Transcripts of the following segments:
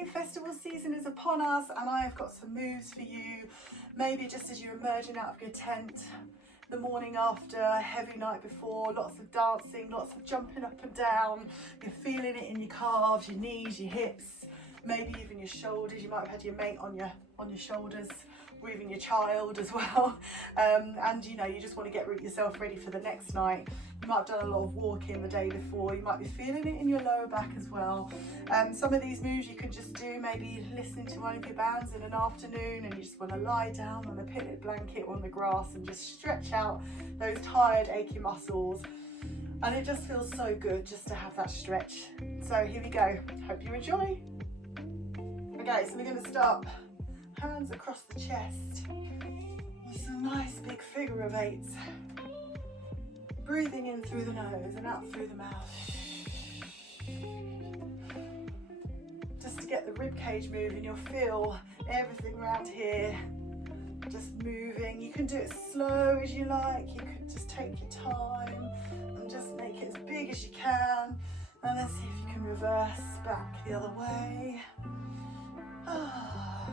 Hi, festival season is upon us and I have got some moves for you. Maybe just as you're emerging out of your tent, the morning after, a heavy night before, lots of dancing, lots of jumping up and down. You're feeling it in your calves, your knees, your hips, maybe even your shoulders. You might have had your mate on your shoulders, or even your child as well. And you know, you just want to get yourself ready for the next night. You might have done a lot of walking the day before. You might be feeling it in your lower back as well. Some of these moves you can just do, maybe listening to one of your bands in an afternoon, and you just want to lie down on a picnic blanket on the grass and just stretch out those tired, achy muscles. And it just feels so good just to have that stretch. So here we go. Hope you enjoy. Okay, so we're going to start hands across the chest with some nice big figure of eights. Breathing in through the nose and out through the mouth. Just to get the rib cage moving, you'll feel everything around here just moving. You can do it slow as you like. You can just take your time and just make it as big as you can. And let's see if you can reverse back the other way.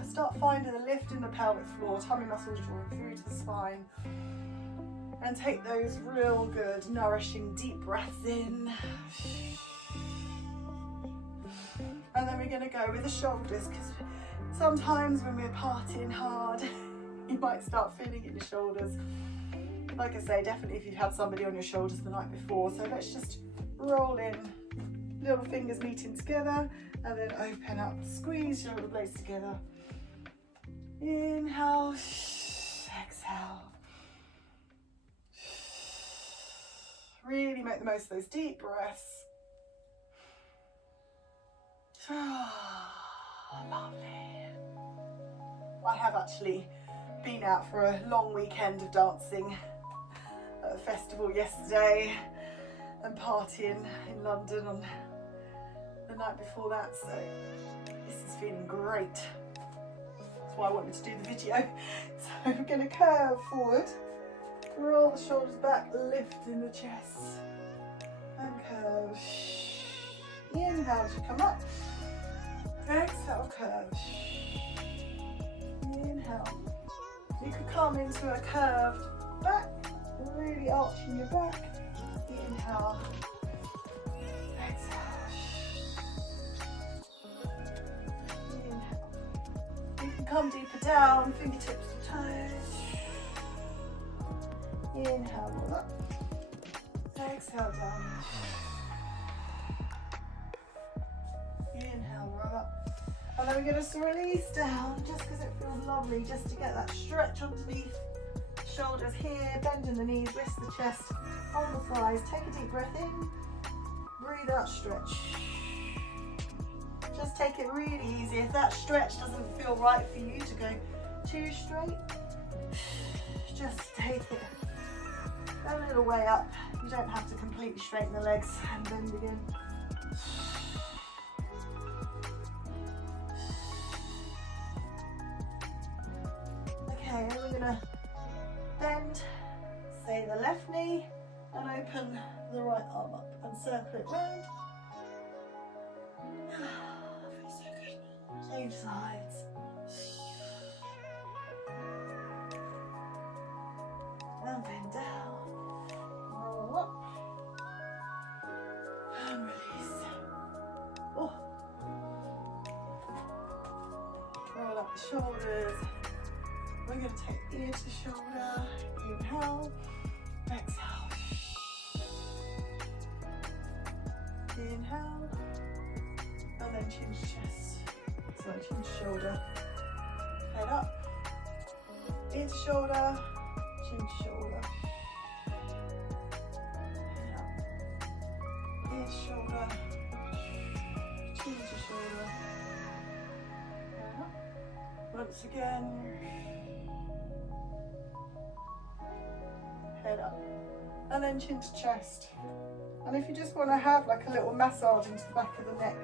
Start finding the lift in the pelvic floor, tummy muscles drawing through to the spine. And take those real good, nourishing, deep breaths in. And then we're going to go with the shoulders, because sometimes when we're partying hard, you might start feeling it in your shoulders. Like I say, definitely if you've had somebody on your shoulders the night before. So let's just roll in, little fingers meeting together, and then open up, squeeze shoulder blades together. Inhale, exhale. Really make the most of those deep breaths. Lovely. I have actually been out for a long weekend of dancing at a festival yesterday and partying in London on the night before that, so this is feeling great. That's why I wanted to do the video. So we're going to curve forward. Roll the shoulders back, lift in the chest, and curve. Inhale as you come up. Exhale, curve. Inhale. You could come into a curved back, really arching your back. Inhale. Exhale. Inhale. You can come deeper down, fingertips to toes. Inhale, roll up. Exhale, down. Inhale, roll up. And then we're going to release down, just because it feels lovely, just to get that stretch underneath. Shoulders here, bending the knees, wrist the chest, on the thighs. Take a deep breath in, breathe out, stretch. Just take it really easy. If that stretch doesn't feel right for you to go too straight, just take it a little way up. You don't have to completely straighten the legs and bend again. Okay, and we're gonna bend, say the left knee, and open the right arm up and circle it round. Feels so good. Change sides. And bend down. Roll up and release. Oh. Roll up the shoulders. We're going to take ear to shoulder. Inhale, exhale. Inhale, and then chin to chest. So chin to shoulder. Head up. Ear to shoulder. Chin to shoulder. Ear to shoulder. Chin to shoulder. Once again. Head up. And then chin to chest. And if you just want to have like a little massage into the back of the neck,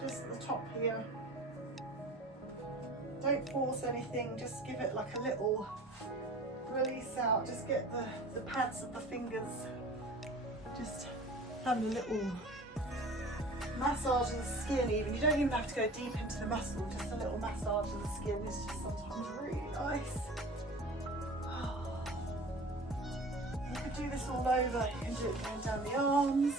just at the top here. Don't force anything, just give it like a little release out. Just get the pads of the fingers, just having a little massaging the skin even. You don't even have to go deep into the muscle, just a little massage of the skin is just sometimes really nice. You could do this all over. You can do it going down the arms,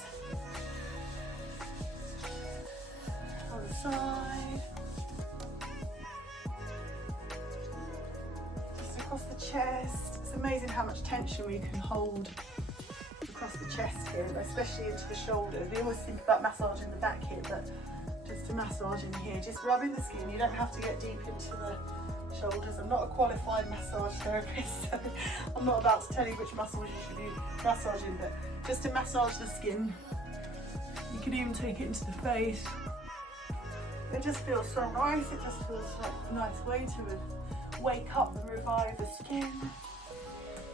other side, just across the chest. It's amazing how much tension we can hold across the chest here, especially into the shoulders. We always think about massaging the back here, but just to massage in here, just rubbing the skin. You don't have to get deep into the shoulders. I'm not a qualified massage therapist, so I'm not about to tell you which muscles you should be massaging, but just to massage the skin. You can even take it into the face. It just feels so nice. It just feels like a nice way to wake up and revive the skin.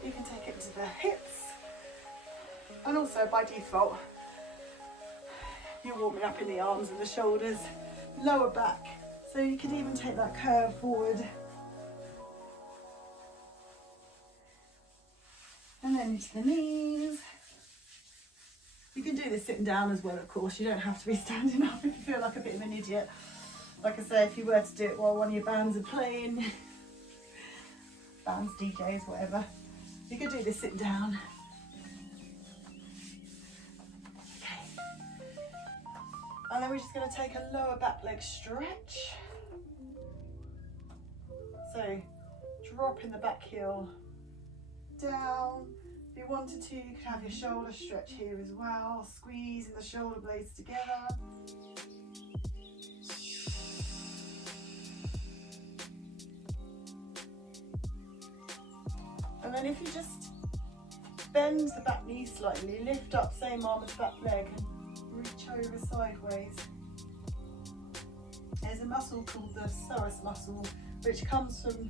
You can take it to the hips, and also by default you're warming up in the arms and the shoulders, lower back, so you can even take that curve forward and then into the knees. You can do this sitting down as well, of course. You don't have to be standing up if you feel like a bit of an idiot. Like I say, if you were to do it while one of your bands are playing, bands, DJs, whatever, you could do this sitting down. Okay. And then we're just going to take a lower back leg stretch. So dropping the back heel down. If you wanted to, you could have your shoulder stretch here as well, squeezing the shoulder blades together. And then if you just bend the back knee slightly, lift up, same arm as back leg, and reach over sideways. There's a muscle called the psoas muscle, which comes from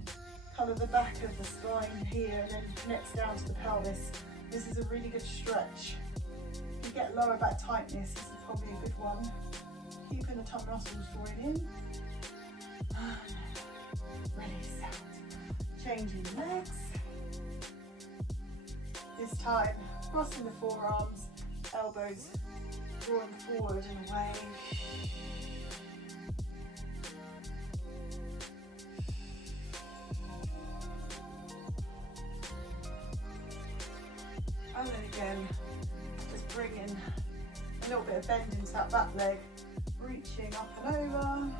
kind of the back of the spine here and then connects down to the pelvis. This is a really good stretch. If you get lower back tightness, this is probably a good one. Keeping the tongue muscles drawing in. Release out. Changing the legs. This time, crossing the forearms, elbows drawing forward and away. And then again, just bringing a little bit of bend into that back leg, reaching up and over.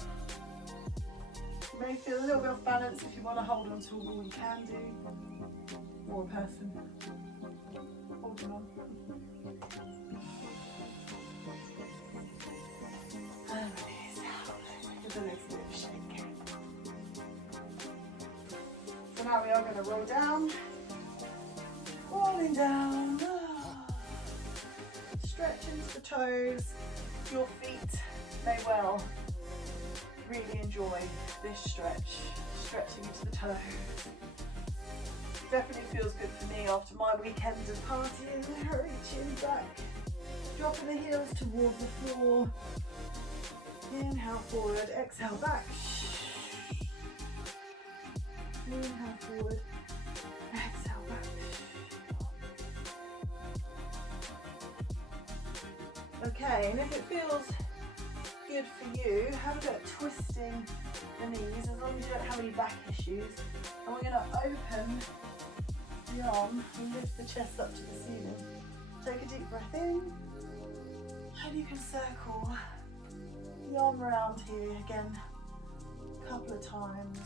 You may feel a little bit off balance. If you want to hold on to a wall, you can do, or a person holding on. And release out. Give the legs a bit of a shake. So now we are going to roll down. Rolling down, stretch into the toes. Your feet may well really enjoy this stretch, stretching into the toes. It definitely feels good for me after my weekend of partying. Reaching back, dropping the heels towards the floor. Inhale forward, exhale back. Inhale forward, exhale back. Okay, and if it feels good for you, have a bit of twisting the knees, as long as you don't have any back issues. And we're going to open the arm and lift the chest up to the ceiling. Take a deep breath in, and you can circle the arm around here again a couple of times.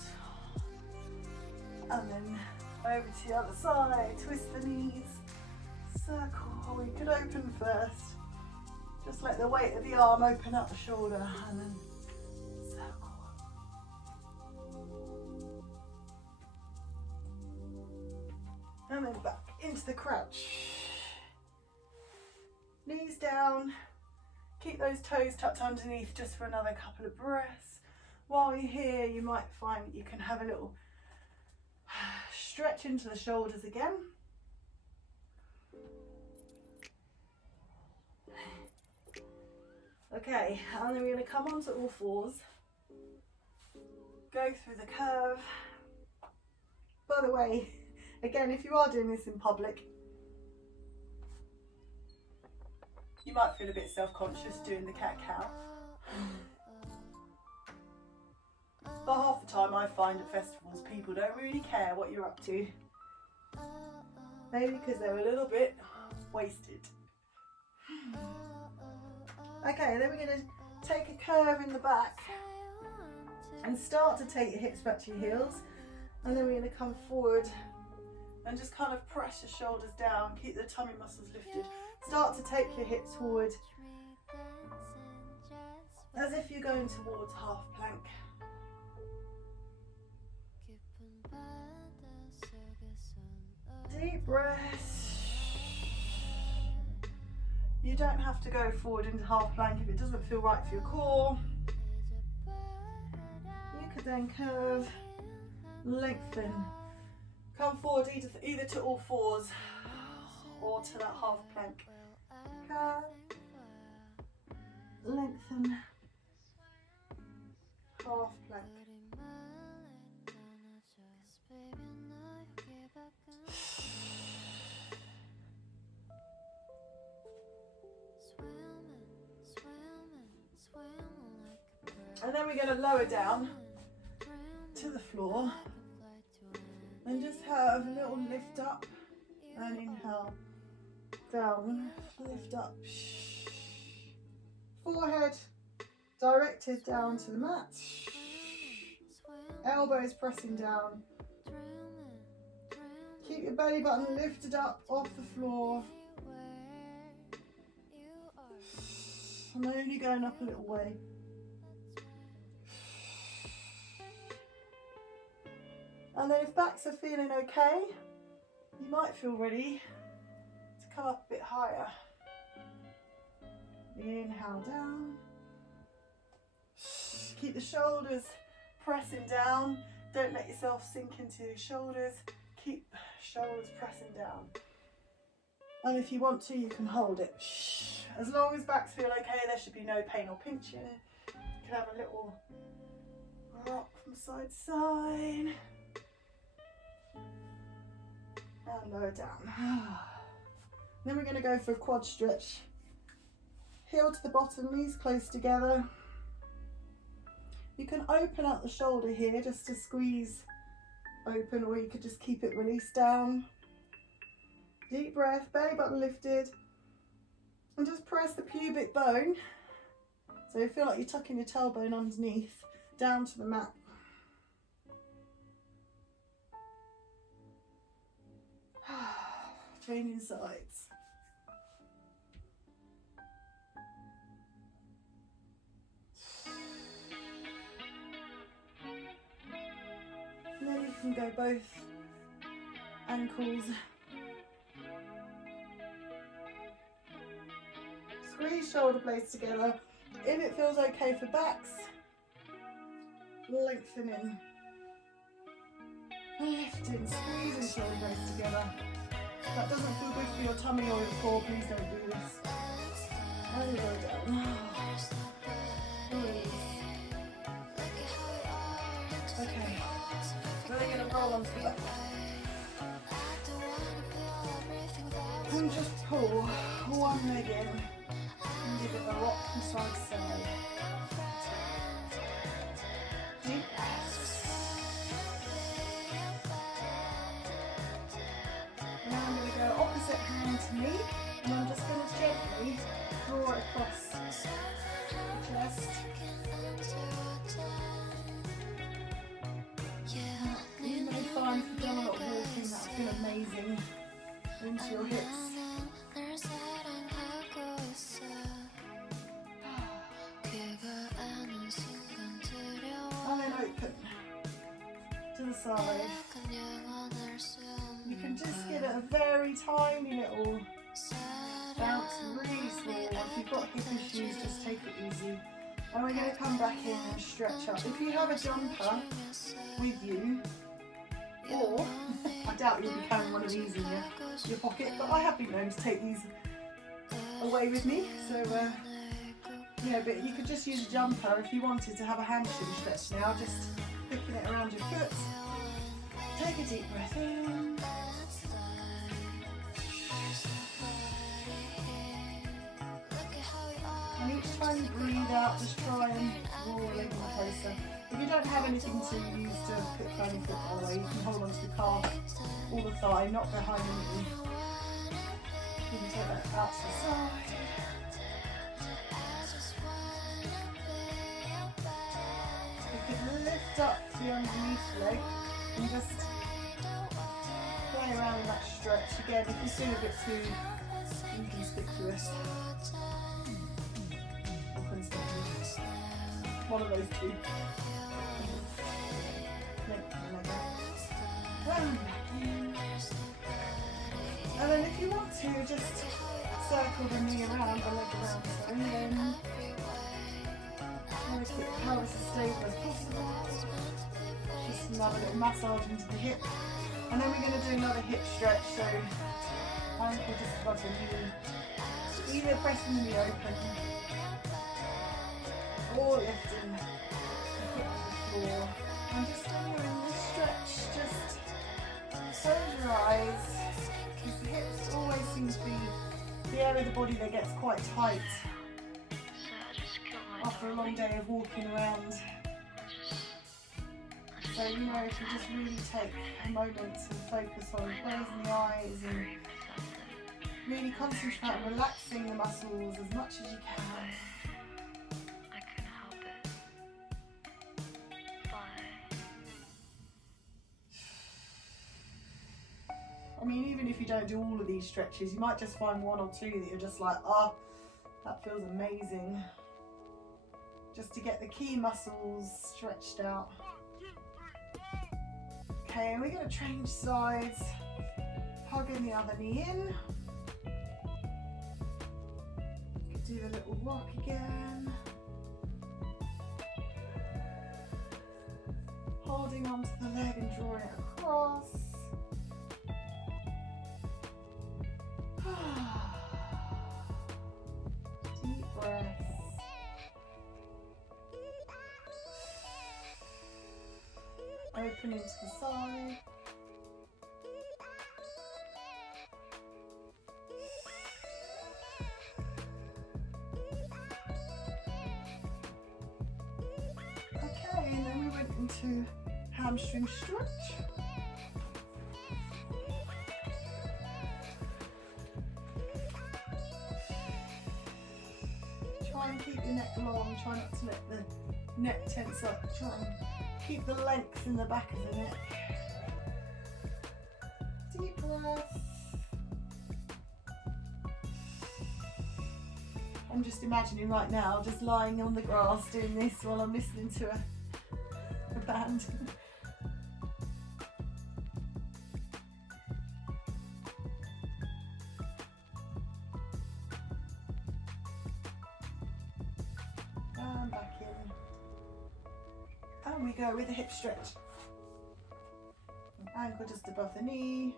And then over to the other side, twist the knees, circle. We could open first. Just let the weight of the arm open up the shoulder and then circle. And then back into the crouch. Knees down. Keep those toes tucked underneath just for another couple of breaths. While you're here, you might find that you can have a little stretch into the shoulders again. Okay, and then we're going to come onto all fours, go through the curve. By the way, again, if you are doing this in public, You might feel a bit self-conscious doing the cat-cow. But half the time I find at festivals people don't really care what you're up to. Maybe because they're a little bit wasted. Okay, then we're going to take a curve in the back and start to take your hips back to your heels. And then we're going to come forward and just kind of press your shoulders down, keep the tummy muscles lifted. Start to take your hips forward as if you're going towards half plank. Deep breath. You don't have to go forward into half plank if it doesn't feel right for your core. You could then curve, lengthen, come forward either to all fours or to that half plank. Curve, lengthen, half plank. And then we're going to lower down to the floor and just have a little lift up and inhale, down, lift up. Forehead directed down to the mat, elbows pressing down. Keep your belly button lifted up off the floor. I'm only going up a little way. And then if backs are feeling okay, you might feel ready to come up a bit higher. Inhale down. Keep the shoulders pressing down. Don't let yourself sink into your shoulders. Keep shoulders pressing down. And if you want to, you can hold it. As long as backs feel okay, there should be no pain or pinching. You can have a little rock from side to side. And lower down. Then we're going to go for a quad stretch. Heel to the bottom, knees close together. You can open up the shoulder here just to squeeze open, or you could just keep it released down. Deep breath, belly button lifted. And just press the pubic bone. So you feel like you're tucking your tailbone underneath, down to the mat. Changing sides. And then you can go both ankles. Squeeze shoulder blades together. If it feels okay for backs, lengthening. Lifting, squeezing shoulder blades together. If that doesn't feel good for your tummy or your core, please don't do this. And you go down. Okay, then we're going to roll onto the back. And just pull one leg in and give it a rock from side to side. Deep breaths. Now I'm going to go opposite hand to me, and I'm just going to gently draw it across the chest. You may find if you've done a lot of walking, that's been amazing into your hips. And then open to the side. You can just give it a very tiny little bounce, really small. If you've got hip issues, just take it easy. And we're going to come back in and stretch up. If you have a jumper with you, or I doubt you'll be carrying one of these in your pocket, but I have been known to take these away with me. So yeah, but you could just use a jumper if you wanted to have a hamstring stretch now, just hooking it around your foot. Take a deep breath in. when you breathe out, just try and roll a little closer. If you don't have anything to use to put your foot away, you can hold onto the calf or the thigh, not behind the knee. You can take that out to the side. You can lift up the underneath leg and just play around in that stretch. Again, if you feel a bit too, you can stick to it. One of those two. And then if you want to, just circle the knee around, the leg around, and then try to keep the pelvis as stable as possible. Just another little massage into the hip. And then we're going to do another hip stretch, so ankle just above the knee. Either pressing the knee open or lifting the foot to the floor. And just when you're in this stretch, just close your eyes, because the hips always seem to be the area of the body that gets quite tight after a long day of walking around. So, you know, if you just really take a moment to focus on closing the eyes and really concentrate on relaxing the muscles as much as you can. I mean, even if you don't do all of these stretches, you might just find one or two that you're just like, oh, that feels amazing. Just to get the key muscles stretched out. Okay, and we're going to change sides. Hugging the other knee in. Do the little rock again. Holding onto the leg and drawing it across. Deep breaths. Open into the side. Okay, and then we went into hamstring stretch. Try and keep your neck long, try not to let the neck tense up, try and keep the length in the back of the neck. Deep breath. I'm just imagining right now, just lying on the grass doing this while I'm listening to a band. And back in. And we go with a hip stretch. Ankle just above the knee.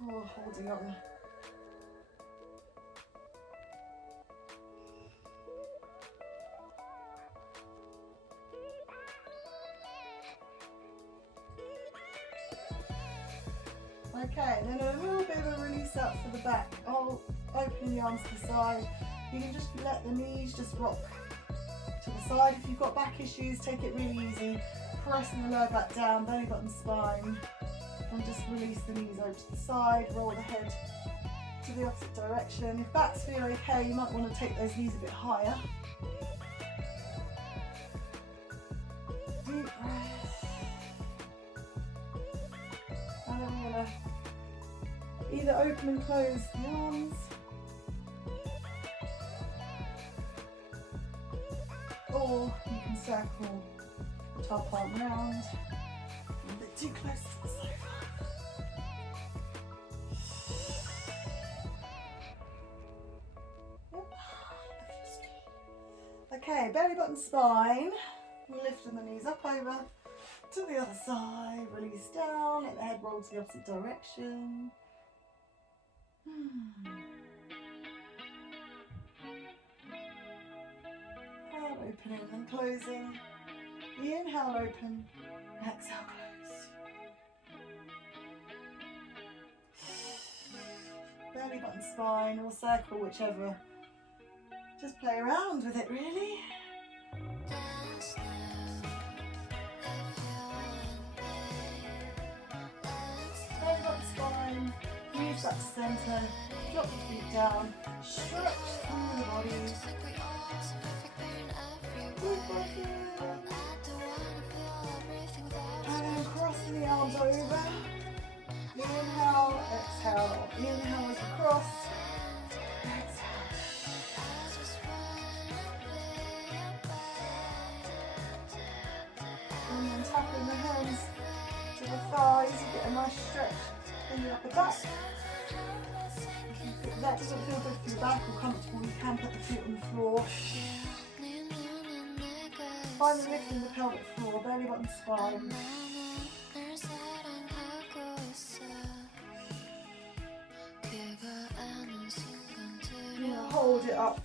Oh, holding on. Okay, then a little bit of a release up for the back. Oh, opening the arms to the side. You can just let the knees just rock to the side. If you've got back issues, take it really easy. Pressing the lower back down, belly button, spine. And just release the knees over to the side, roll the head to the opposite direction. If backs feel okay, you might want to take those knees a bit higher. Deep breath. And then we're going to either open and close the arms. Or you can circle the top arm round. A bit too close to the sofa. Okay, belly button, spine. Lifting the knees up over to the other side. Release down. Let the head roll to the opposite direction. Heart opening and closing. Inhale, open. Exhale, close. Belly button button spine or circle, whichever. Just play around with it really. Belly button spine, knees back to centre, drop your feet down, stretch through the body. Good breath in. And then crossing the arms over. Inhale, exhale. Inhale as you cross. Exhale. And then tapping the hands to the thighs. You get a nice stretch in the upper back. If that doesn't feel good for your back or comfortable, you can put the feet on the floor. Finally lifting the pelvic floor, belly button spine. Hold it up.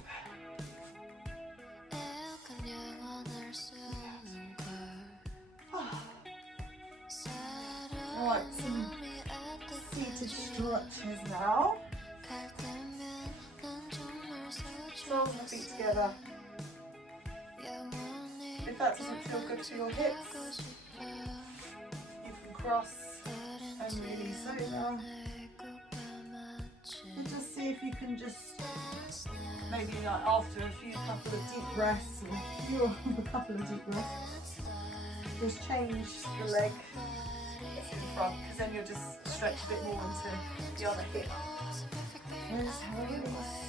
Alright, some seated stretches now. Roll the feet together. If that doesn't feel good to your hips, you can cross and release over. And just see if you can just, maybe like after a couple of deep breaths, or a couple of deep breaths, just change the leg in front, because then you'll just stretch a bit more into the other hip. Just have a release.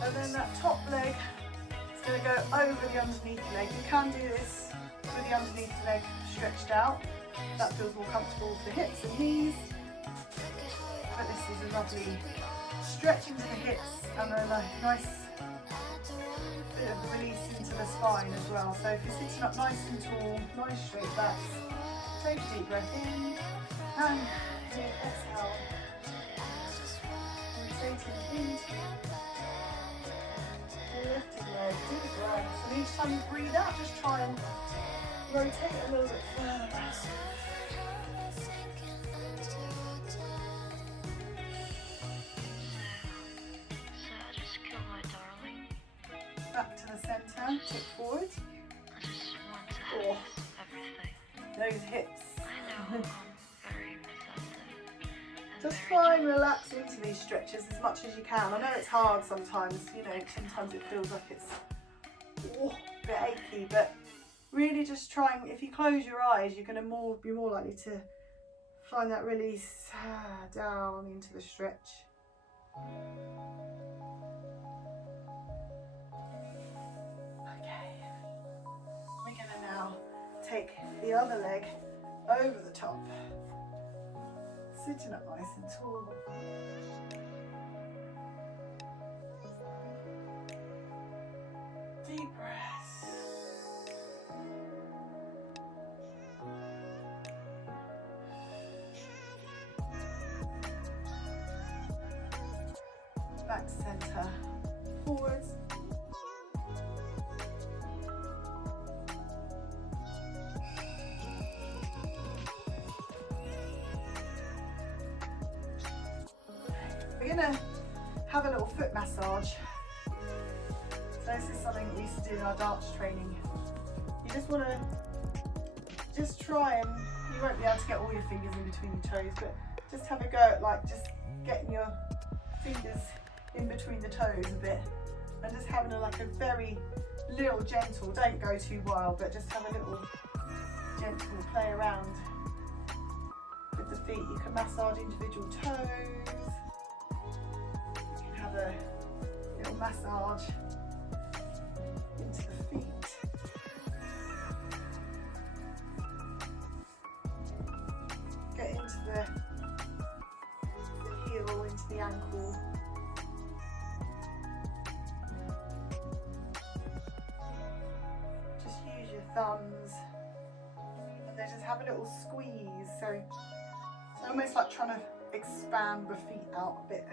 And then that top leg is going to go over the underneath leg. You can do this with the underneath leg stretched out. That feels more comfortable for the hips and knees. But this is a lovely stretching to the hips and a nice bit of release into the spine as well. So if you're sitting up nice and tall, nice straight backs, take a deep breath in and exhale. Rotating into lifting leg, deep breaths, and each time you breathe out, just try and rotate a little bit further. Back to the centre, tip forward. Oh, those hips. Just try and relax into these stretches as much as you can. I know it's hard sometimes, you know, sometimes it feels like it's a bit achy, but really just trying, if you close your eyes, you're going to be more likely to find that release down into the stretch. Okay, we're going to now take the other leg over the top. Sitting up nice and tall. Deep breaths. Back to centre. Forwards. We're going to have a little foot massage. So this is something we used to do in our dance training. You just want to try and, you won't be able to get all your fingers in between your toes, but just have a go at like just getting your fingers in between the toes a bit and just having a very little gentle, don't go too wild, but just have a little gentle play around with the feet. You can massage individual toes. Have a little massage into the feet. Get into the heel, into the ankle. then just have a little squeeze. So it's almost like trying to expand the feet out a bit.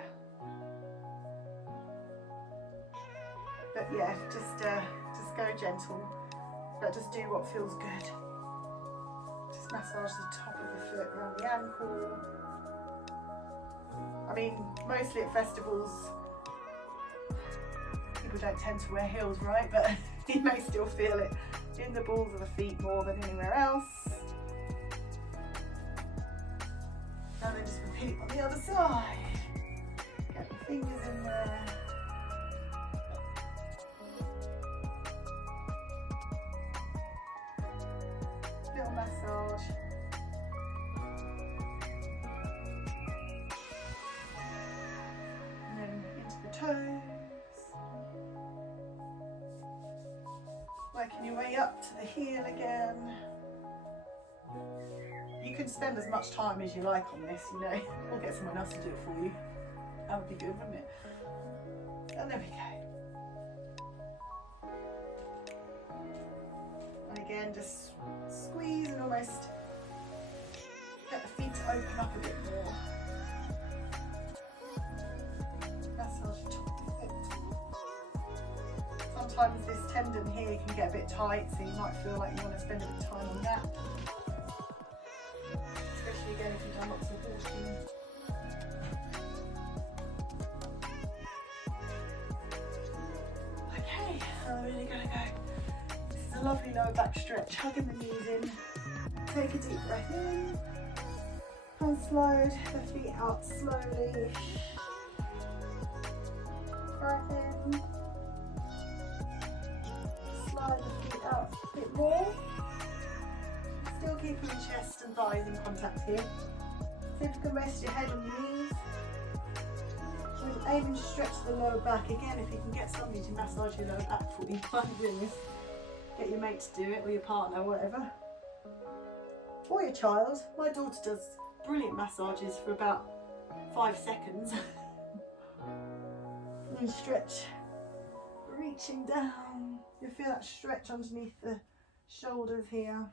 But yeah, just go gentle, but just do what feels good. Just massage the top of the foot around the ankle. I mean, mostly at festivals, people don't tend to wear heels, right? But you may still feel it in the balls of the feet more than anywhere else. And then just repeat on the other side. Get the fingers in there. Little massage. And then into the toes. Working your way up to the heel again. You can spend as much time as you like on this, you know. Or get someone else to do it for you. That would be good, wouldn't it? And there we go. And again, just squeeze and almost get the feet to open up a bit more. Massage the top of the foot. Sometimes this tendon here can get a bit tight, so you might feel like you want to spend a bit of time on that. Especially again if you've done lots of walking. Okay, I'm really going to go. This is a lovely lower back stretch, hugging the knees in. Take a deep breath in. And slide the feet out slowly. Breath in. Slide the feet out a bit more. Still keeping your chest and thighs in contact here. See if you can rest your head on your knees. So aiming to stretch the lower back. Again, if you can get somebody to massage your lower back for you while you're doing this, get your mate to do it, or your partner, whatever. Or your child. My daughter does brilliant massages for about 5 seconds. And stretch, reaching down. You feel that stretch underneath the shoulders here.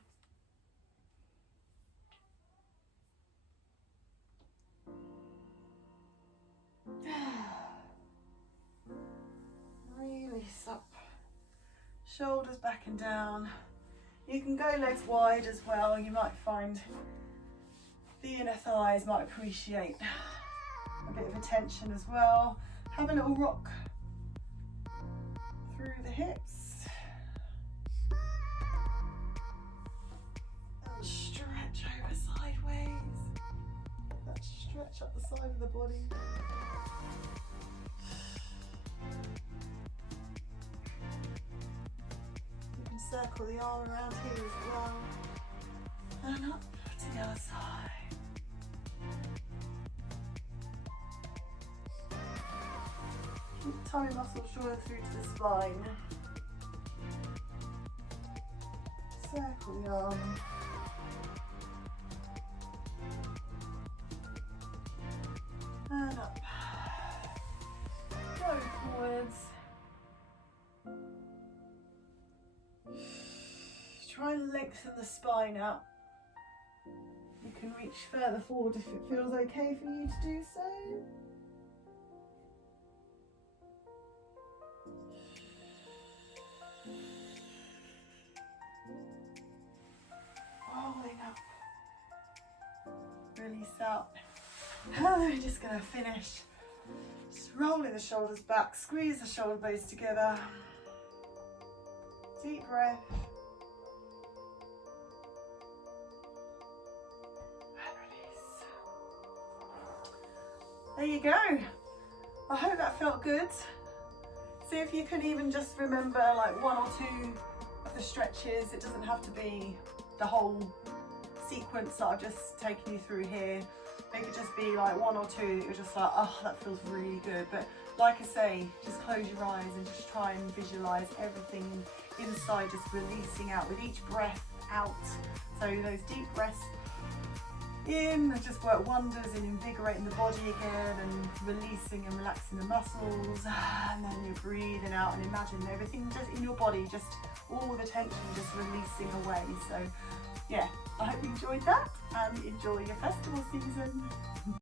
Release up, shoulders back and down. You can go legs wide as well. You might find the inner thighs might appreciate a bit of attention as well. Have a little rock through the hips. And stretch over sideways. Get that stretch up the side of the body. You can circle the arm around here as well. And up to the other side. Keep the tummy muscles drawing through to the spine. Circle the arm. And up. Go forwards. Try and lengthen the spine out. You can reach further forward if it feels okay for you to do so. Rolling up. Release out. And we're just going to finish. Just rolling the shoulders back, squeeze the shoulder blades together. Deep breath. There you go. I hope that felt good. See if you can even just remember like 1 or 2 of the stretches. It doesn't have to be the whole sequence that I've just taken you through here. It could just be like 1 or 2. You're just like, oh, that feels really good. But like I say, just close your eyes and just try and visualize everything inside just releasing out with each breath out. So those deep breaths in just work wonders in invigorating the body again and releasing and relaxing the muscles, and then you're breathing out and imagine everything just in your body, just all the tension just releasing away. So yeah, I hope you enjoyed that and enjoy your festival season.